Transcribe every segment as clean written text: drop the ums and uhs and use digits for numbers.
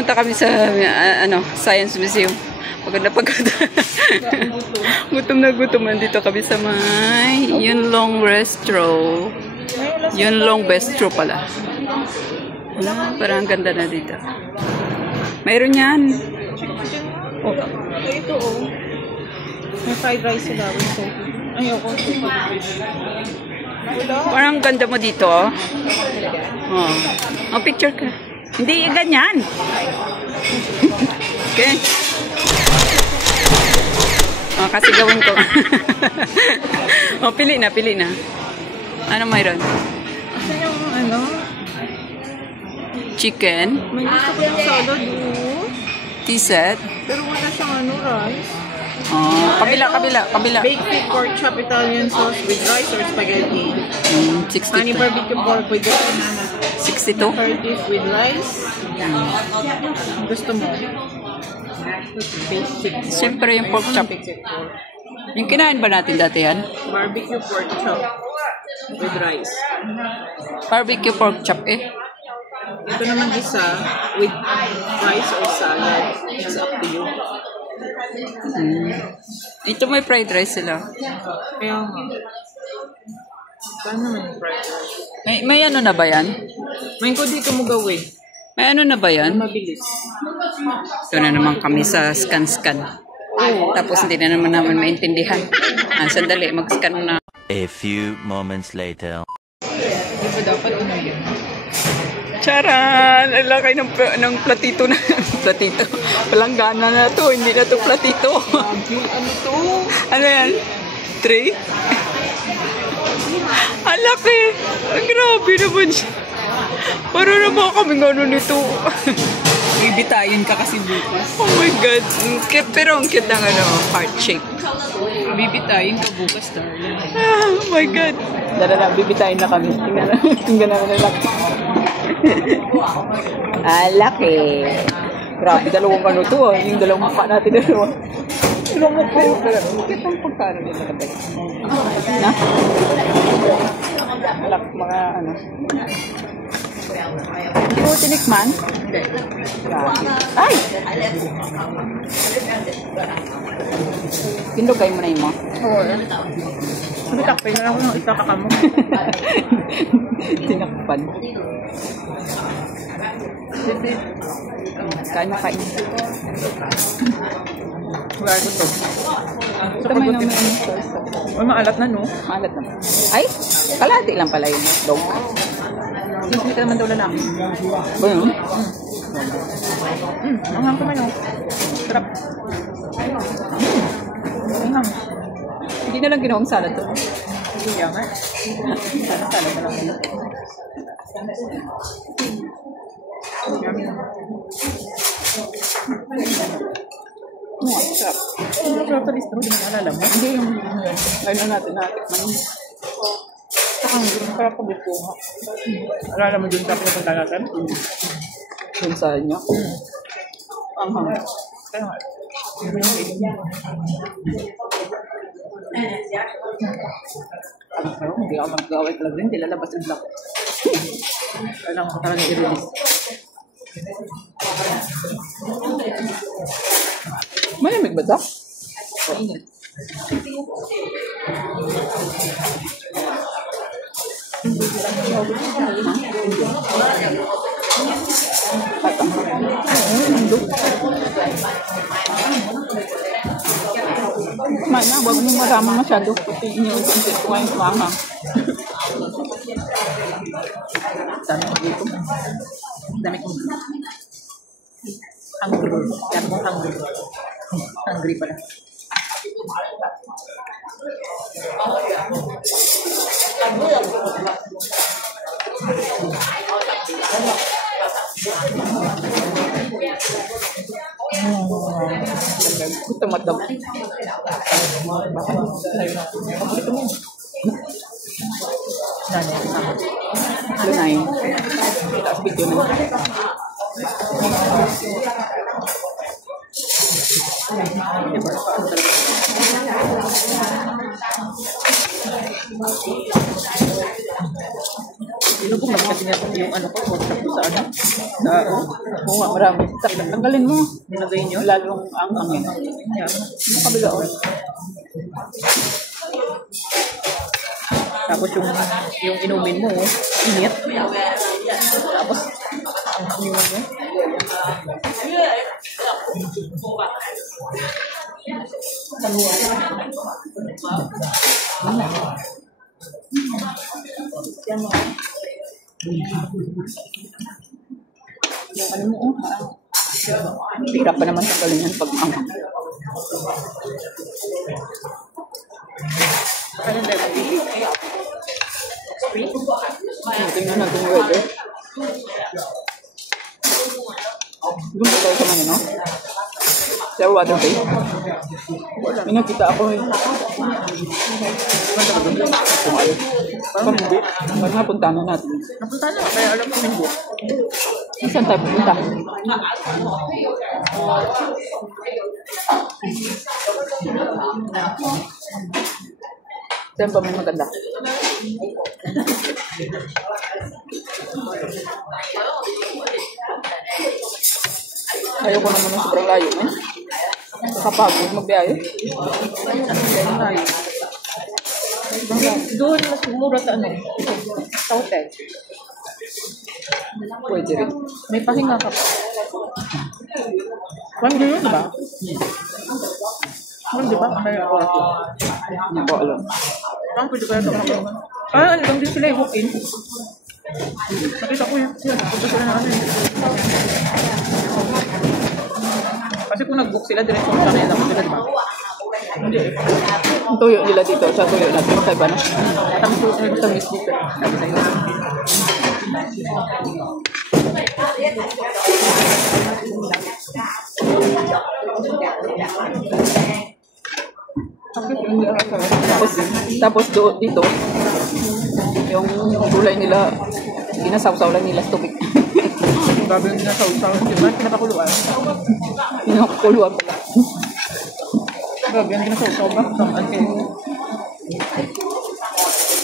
pumunta kami sa Science Museum. Pagod na pagod. Gutom na gutom. Nandito kami sa may Yunlong Bistro. Yunlong Bistro pala. Parang ganda na dito. Mayroon yan. Oh. Ito oh. May fried rice sila. Ayoko. Parang ganda mo dito, oh. Oh, picture ka. Hindi, ganyan. Okay. Oh, kasi gawin ko. Oh, pili na. Ano mayroon? Kasi yung Chicken. may gusto ko yung salad, oh. Tea set. Pero wala siyang rice. Oh, kabila. Baked pig pork chop Italian sauce with rice or spaghetti. 62. Honey barbecue pork with rice. 62? Turkish with rice. Gusto mo? Basic. Siyempre yung pork chop. Yung kinain ba natin dati yan? Barbecue pork chop with rice. Barbecue pork chop eh. Ito naman isa with rice or salad. It's up to you. Ito may fried rice sila. Kaya nga. Paano naman yung fried rice? May ano na ba yan? May ko dito mo gawin. May ano na ba yan? Mabilis. Ito na naman kami sa scan. Tapos hindi na naman namin maintindihan. Sandali, mag-scan na. A few moments later. Di ba dapat yun? Charan! Ang laki ng platito na. Platito. Walang gana na to. Hindi na to platito. Ano to? Ano yan? Tray? Ang laki! Grabe naman siya. Para naman kaming ano nito. Bibitayin ka kasi bukas. Oh my God. Pero ang cute ng heart shape. Bibitayin ka bukas, darling. Oh my God. Dala na, bibitayin na kami. Tingnan namin ang laki. Laki. Grabe, dalawang ano to. Yung dalawang mukha natin. Dalawang mukha. Bakit ang pagkano nila kapag? Na? Malak, mga ano. Hindi mo tinikman? Hindi. Ay! Pinugay mo na yun mo? Oo. Sabi takpay na lang ako ng isa kakamo. Tinakpan. Kain. Wala ko to. Ito may naman yung sauce. Ay, maalat na, no? Malat na. Ay! Kalahati lang pala yung dog. Hindi ka naman daw lalaki. Ba yun? Anghang ko man, no? Sarap. Anghang. Hindi na lang ginawang salad to. Kaya nga. Salad na lang. Yummy. Sarap. Sarap sa listro, hindi mo alala mo. Hindi yung ano natin natikman. Sarap ko dito. Alala mo dun sa pinapunta natin? Yung sa inyo. Ang hang. Kaya nga. Hindi ako mag-gaway talaga rin. Hindi lalabas yung vlog. Kailangan ko talaga i-release. Malamig ba ito? Mainit. Kumain na, huwag mong maramang masyado. Pati iniulit-ulit ko ngayon kumamang. Dami ko dito. Dami ko. Hungry. Dami ko hungry. Hungry pala. Gusto mo ito. Lunayin. Tapos video na. Ilubog lang kasi niya yung ano ko, workshop ko sa ano. Sa Oo nga, marami. Tanggalin mo. nilagay niyo. Lalong ang angin. Yan. Ang kabila, oh. Tapos yung inumin mo, init. Tapos, ang inumin mo. Yung ano mo, oh. Hirap pa naman tanggalin yan pag ang Ano ba yung tingnan natin yung weather. Doon tayo sa mga, no? Sa water bay. May nakita ako eh. Kung ayaw. Parang hindi. Parang napunta na natin. Napunta na, kaya alam ko hindi. Saan tayo pupunta? Saan ba may maganda? Ayaw ko naman ng sobrang layo eh. Nakapagod magbiyahe. Doon, mas mura sa ano? Sa hotel. Pwede rin. May pahinga ka pa. Parang gano'n, diba? Parang diba? May oras. Hindi ko alam. Parang pwede kaya ito makakaroon. Ah, ano din sila yung walk-in. Nakita ko yan. Punta sila na kasi. Kasi kung nag-book sila, diretso sa kanila ako sila, diba? Hindi eh. Ang tuyo nila dito, sa tuyo natin. Magkaiba na. Tamis dito. Sabi sa iyo. Tapos dito, yung gulay nila, ginasawsaw lang nila sa tubig. Grabe yung ginasawsaw. Diba? Pinapakuluan. Pinakakuluan pala. Grabe yung ginasawsaw ba?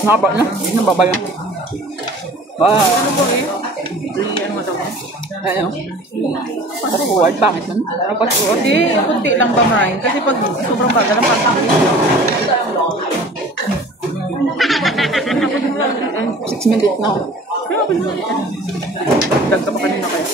Naba na, nababa lang. Ano po eh? Ano mo daw? Ano? Fast forward, pangit nun. Tapos, hindi, kunti lang ba main? Kasi pag sobrang bagal ang pagkakas. 6 minutes na. Dagdag pa kanina kaya.